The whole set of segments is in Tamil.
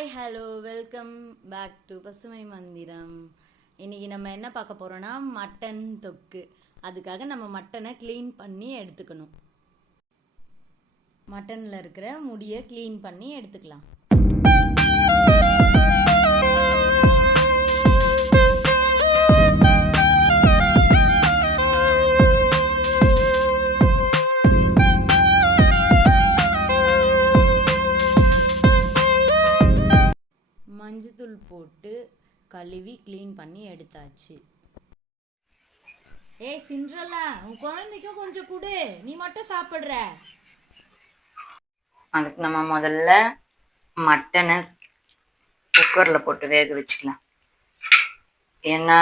Hi hello welcome back to Pasumai Manthiram. இன்னைக்கு நம்ம என்ன பார்க்க போறோம்னா மட்டன் தொக்கு. அதுக்காக நம்ம மட்டனை க்ளீன் பண்ணி எடுத்துக்கணும். மட்டனில் இருக்கிற முடியை க்ளீன் பண்ணி எடுத்துக்கலாம். பண்ணி ஏய் சிண்ட்ரலா உன் குழந்தைக்கும் கொஞ்சம் கொடு. நீ மட்டும் சாப்பிடுற. அதுக்கு நம்ம முதல்ல மட்டனை குக்கரில் போட்டு வேக வச்சுக்கலாம். ஏன்னா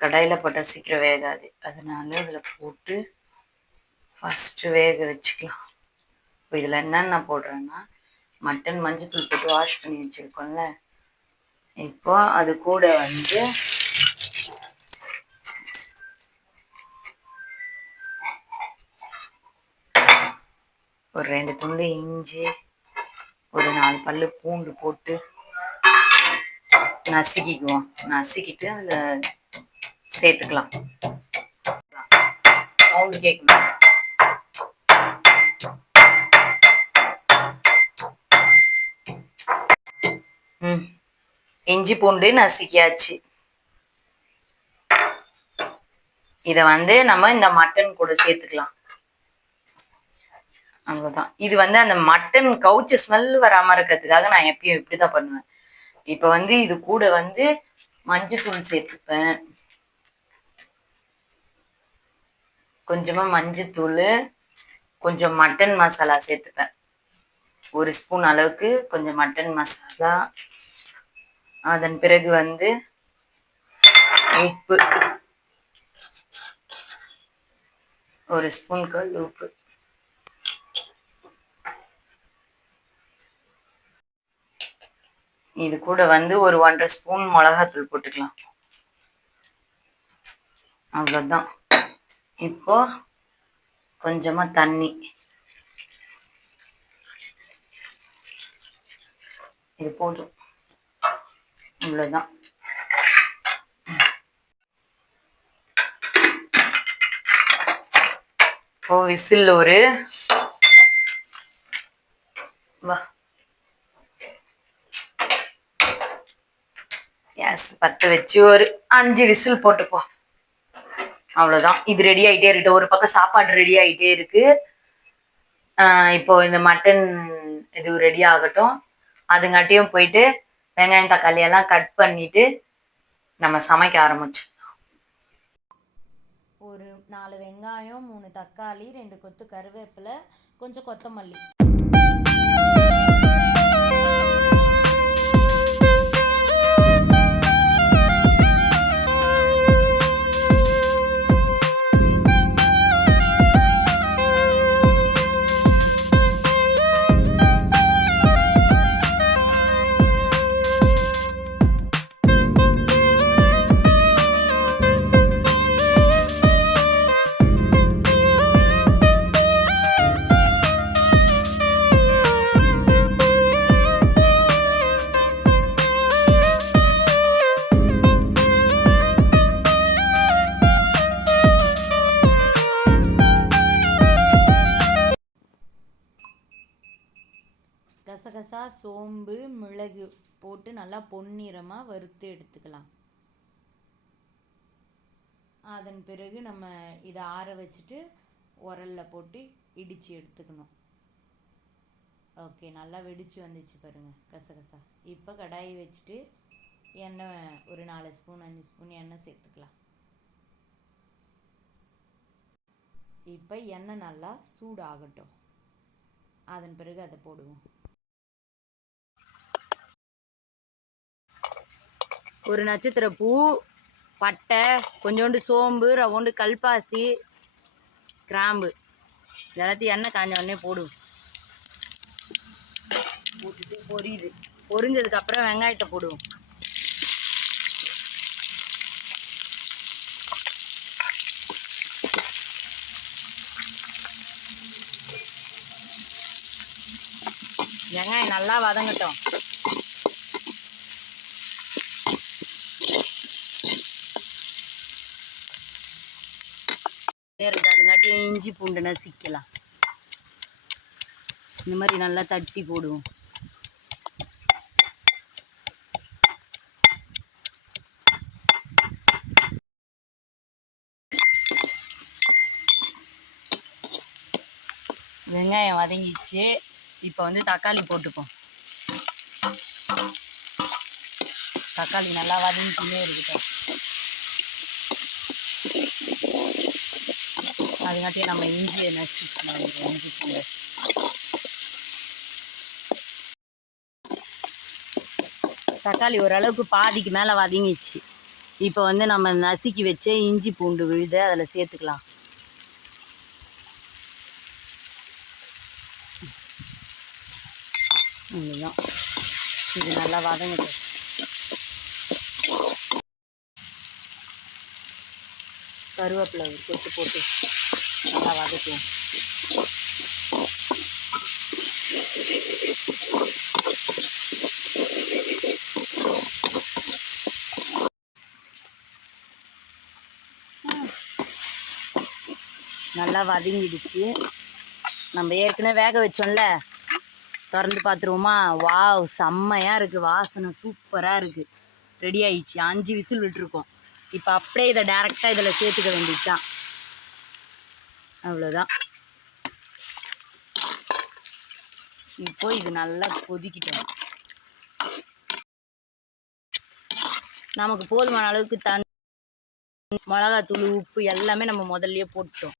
கடையில் போட்டால் சீக்கிரம் வேகாது. அதனால இதில் போட்டு ஃபஸ்ட்டு வேக வச்சுக்கலாம். இப்போ இதில் என்னென்ன போடுறேன்னா மட்டன் மஞ்சத்தூள் போட்டு வாஷ் பண்ணி வச்சுருக்கோம்ல. இப்போ அது கூட வந்து ஒரு ரெண்டு துண்டு இஞ்சி ஒரு நாலு பல்லு பூண்டு போட்டு நசுக்கிக்குவோம். நசுக்கிட்டு அதில் சேர்த்துக்கலாம். சவுண்டு கேட்கணும் இஞ்சி பூண்டு நசுக்கியாச்சு. இதை வந்து நம்ம இந்த மட்டன் கூட சேர்த்துக்கலாம். அவ்வளவுதான். இது வந்து அந்த மட்டன் கவுச்சு ஸ்மெல் வராம இருக்கிறதுக்காக நான் எப்பயும் இப்படிதான் பண்ணுவேன். இப்ப வந்து இது கூட வந்து மஞ்சத்தூள் சேர்த்துப்பேன். கொஞ்சமா மஞ்சத்தூள் கொஞ்சம் மட்டன் மசாலா சேர்த்துப்பேன். ஒரு ஸ்பூன் அளவுக்கு கொஞ்சம் மட்டன் மசாலா. அதன் பிறகு வந்து உப்பு. ஒரு ஸ்பூன் கல் உப்பு. இது கூட வந்து ஒரு ஒன்றரை ஸ்பூன் மிளகாத்தூள் போட்டுக்கலாம். அவ்வளோதான் இப்போ கொஞ்சமா தண்ணி. இது போதும். இவ்வளோதான் ஓ விசில் ஒரு. வா. எஸ் பத்து வச்சு ஒரு அஞ்சு விசில் போட்டுப்போம் அவ்வளோதான் இது ரெடி ஆயிட்டே இருக்கு. ஒரு பக்கம் சாப்பாடு ரெடி ஆயிட்டே இருக்கு. இப்போ இந்த மட்டன் இது ரெடி ஆகட்டும். அதுங்காட்டியும் போயிட்டு வெங்காயம் தக்காளி எல்லாம் கட் பண்ணிட்டு நம்ம சமைக்க ஆரம்பிச்சோம். ஒரு நாலு வெங்காயம் மூணு தக்காளி ரெண்டு கொத்து கருவேப்பிலை கொஞ்சம் கொத்தமல்லி. கசகசா சோம்பு மிளகு போட்டு நல்லா பொன்னிறமாக வறுத்து எடுத்துக்கலாம். அதன் பிறகு நம்ம இதை ஆற வச்சுட்டு உரல்ல போட்டு இடித்து எடுத்துக்கணும். ஓகே நல்லா வெடிச்சு வந்துச்சு பாருங்க கசகசா. இப்போ கடாயை வச்சுட்டு எண்ணெய் ஒரு நாலு ஸ்பூன் அஞ்சு ஸ்பூன் எண்ணெய் சேர்த்துக்கலாம். இப்போ எண்ணெய் நல்லா சூடாகட்டும். அதன் பிறகு அதை போடுவோம். ஒரு நட்சத்திர பூ பட்டை கொஞ்சோண்டு சோம்பு ரவுண்டு கல்பாசி கிராம்பு. எல்லாத்தையும் எண்ணெய் காஞ்ச உடனே போடுவோம். போட்டுட்டு பொரியுது. பொரிஞ்சதுக்கப்புறம் வெங்காயத்தை போடுவோம். வெங்காயம் நல்லா வதங்கட்டும் இருக்கு அதுங்காட்டியும் இஞ்சி பூண்டு நசிக்கலாம் இந்த மாதிரி நல்லா தட்டி போடுவோம். வெங்காயம் வதங்கிச்சு இப்போ வந்து தக்காளி போட்டுப்போம். தக்காளி நல்லா வதங்கிக்கினே இருக்கட்டும் அதுக்காட்டி நம்ம இஞ்சியை நசிக்கலாம் இஞ்சி பூண்டு தக்காளி ஓரளவுக்கு பாதிக்கு மேலே வதங்கிச்சு இப்போ வந்து நம்ம நசுக்கி வச்ச இஞ்சி பூண்டு விழுது அதில் சேர்த்துக்கலாம். இதுதான் இது நல்லா வதங்குது கருவேப்பிலை கொத்து போட்டு நல்லா வதக்குவோம் நல்லா வதங்கிடுச்சு. நம்ம ஏற்கனவே வேக வச்சோம்ல. திறந்து பார்த்துருவோமா? வாவ் செம்மையாக இருக்குது வாசனை சூப்பராக இருக்குது ரெடி ஆயிடுச்சு. அஞ்சு விசில் விட்டுருக்கோம். இப்போ அப்படியே இதை டேரெக்டாக இதில் சேர்த்துக்க வேண்டியதுதான். அவ்வளோதான் இப்போ இது நல்லா கொதிக்கிட்டோம். நமக்கு போதுமான அளவுக்கு தண்ணி மிளகாத்தூள் உப்பு எல்லாமே நம்ம முதல்லயே போட்டுட்டோம்.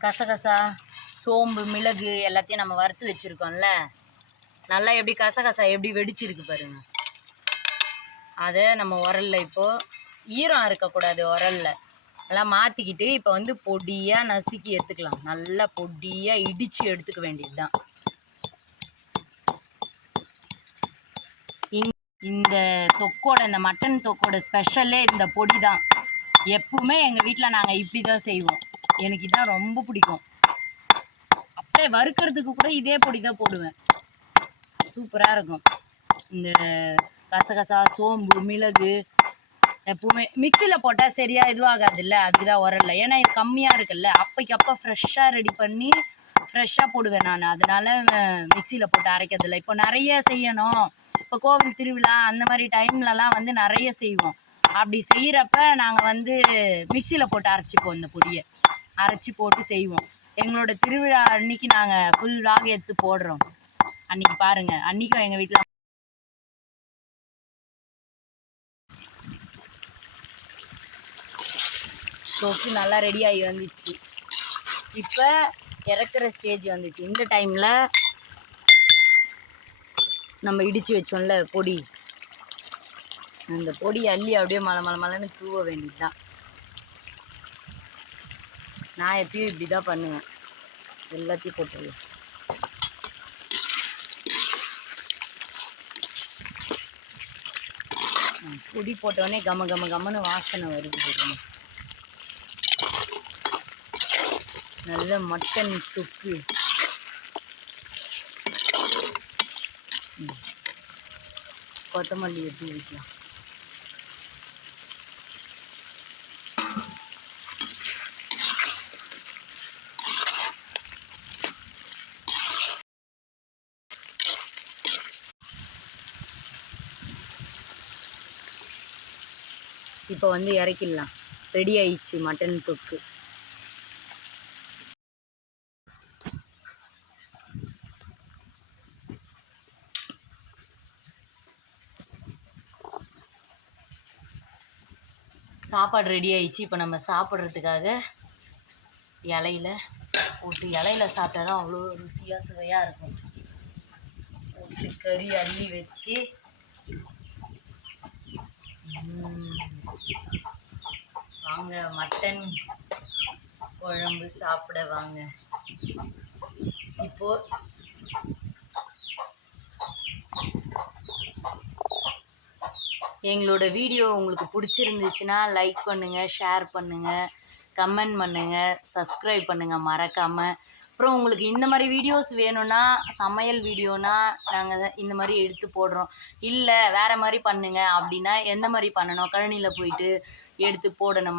கசகசா சோம்பு மிளகு எல்லாத்தையும் நம்ம வறுத்து வச்சுருக்கோம்ல. நல்லா எப்படி கசகசா எப்படி வெடிச்சிருக்கு பாருங்க. அதை நம்ம உரல்ல இப்போது ஈரம் இருக்கக்கூடாது உரல்ல. நல்லா மாற்றிக்கிட்டு இப்போ வந்து பொடியாக நசுக்கி எடுத்துக்கலாம். நல்லா பொடியாக இடித்து எடுத்துக்க வேண்டியது தான் இந்த தொக்கோட இந்த மட்டன் தொக்கோட ஸ்பெஷலே இந்த பொடி தான் எப்பவுமே எங்கள் வீட்டில் நாங்கள் இப்படி தான் செய்வோம். எனக்கு இதான் ரொம்ப பிடிக்கும். அப்படியே வறுக்கிறதுக்கு கூட இதே பொடி தான் போடுவேன். சூப்பராக இருக்கும். இந்த கசகசா சோம்பு மிளகு எப்பவுமே மிக்சியில் போட்டால் சரியாக இதுவாகாது இல்லை அதுக்கு தான் உரல்ல. ஏன்னா இது கம்மியாக இருக்குல்ல? அப்பைக்கு அப்போ ஃப்ரெஷ்ஷாக ரெடி பண்ணி ஃப்ரெஷ்ஷாக போடுவேன் நான். அதனால் மிக்சியில் போட்டு அரைக்கிறதில்ல. இப்போ நிறைய செய்யணும். இப்போ கோவில் திருவிழா அந்த மாதிரி டைம்லலாம் வந்து நிறைய செய்வோம். அப்படி செய்கிறப்ப நாங்கள் வந்து மிக்சியில் போட்டு அரைச்சிப்போம் இந்த பொடியை. அரைச்சி போட்டு செய்வோம். எங்களோட திருவிழா அன்னைக்கு நாங்கள் ஃபுல் vlog எடுத்து போடுறோம். அன்னைக்கு பாருங்க. அன்னைக்கும் எங்க வீட்டுல தொக்கு நல்லா ரெடி ஆகி வந்துச்சு. இப்போ இறக்குற ஸ்டேஜ் வந்துச்சு. இந்த டைமில் நம்ம இடித்து வச்சோம்ல பொடி. அந்த பொடி அள்ளி அப்படியே மலை மலை மலைன்னு தூவ வேண்டியதுதான். நான் எப்பயும் இப்படி தான் பண்ணுவேன். எல்லாத்தையும் போட்டுருவேன். பொடி போட்டவொடனே கம கம கமன்னு வாசனை வருது பாருங்க. நல்ல மட்டன் தொக்கு கொத்தமல்லி எடுத்து வைக்கலாம். இப்போ வந்து இறக்கிடலாம். ரெடி ஆயிடுச்சு மட்டன் தொக்கு. சாப்பாடு ரெடி ஆயிடுச்சு. இப்போ நம்ம சாப்பிட்றதுக்காக இலையில போட்டு இலையில சாப்பிட்டா தான் அவ்வளோ ருசியாக சுவையாக இருக்கும். போட்டு கறி அள்ளி வச்சு வாங்க மட்டன் குழம்பு சாப்பிட வாங்க. இப்போ எங்களோட வீடியோ உங்களுக்கு பிடிச்சிருந்துச்சுன்னா லைக் பண்ணுங்கள் ஷேர் பண்ணுங்கள் கமெண்ட் பண்ணுங்கள் சப்ஸ்கிரைப் பண்ணுங்கள் மறக்காமல் அப்புறம் உங்களுக்கு இந்த மாதிரி வீடியோஸ் வேணும்னா சமையல் வீடியோனா நாங்கள் இந்த மாதிரி எடுத்து போடுறோம். இல்லை வேறு மாதிரி பண்ணுங்க அப்படின்னா எந்த மாதிரி பண்ணணும்? கழனியில் போயிட்டு எடுத்து போடணுமா?